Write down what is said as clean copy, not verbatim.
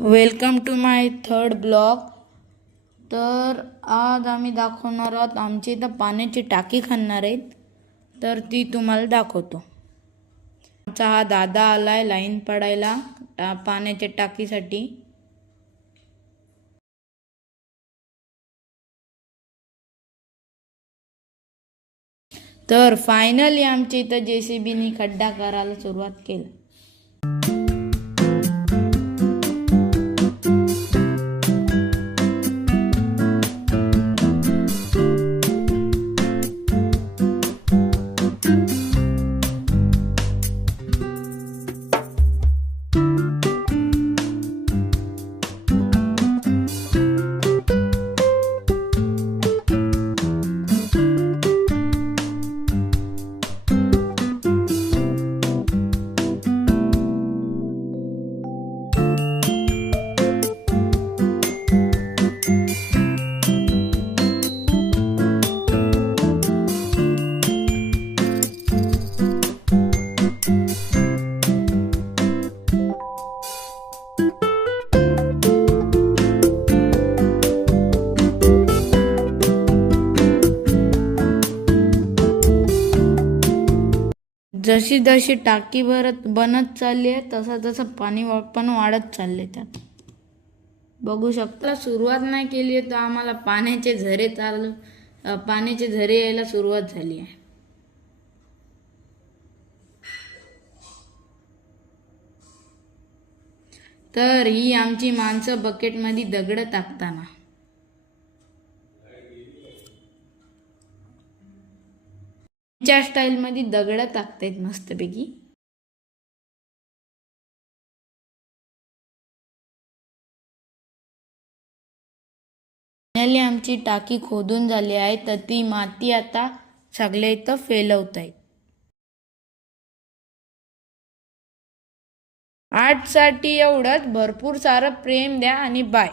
Welcome to my third blog. तर आज आम्ही दाखवणार आहोत आमची इथं पाण्याची टाकी खणणार आहेत, तर ती तुम्हाला दाखवतो. आमचा हा दादा आलाय लाईन पडायला पाण्याच्या टाकीसाठी. तर फायनली आमच्या इथं JCBने खड्डा करायला सुरुवात केली. जशी जशी टाकी बनत चालली आहे तसं तसं पाणी पण वाढत चालले. त्यात बघू शकता सुरुवात नाही केली आहे तर आम्हाला पाण्याचे झरे यायला सुरुवात झाली आहे. तर ही आमची माणसं बकेटमध्ये दगड टाकताना. च्या स्टाईलमध्ये दगड टाकतायत मस्तपैकी. फायनली आमची टाकी खोदून झाली आहे, तर ती माती आता सगळ्या इथं फैलवतायत. आजसाठी एवढंच. भरपूर सारं प्रेम द्या आणि बाय.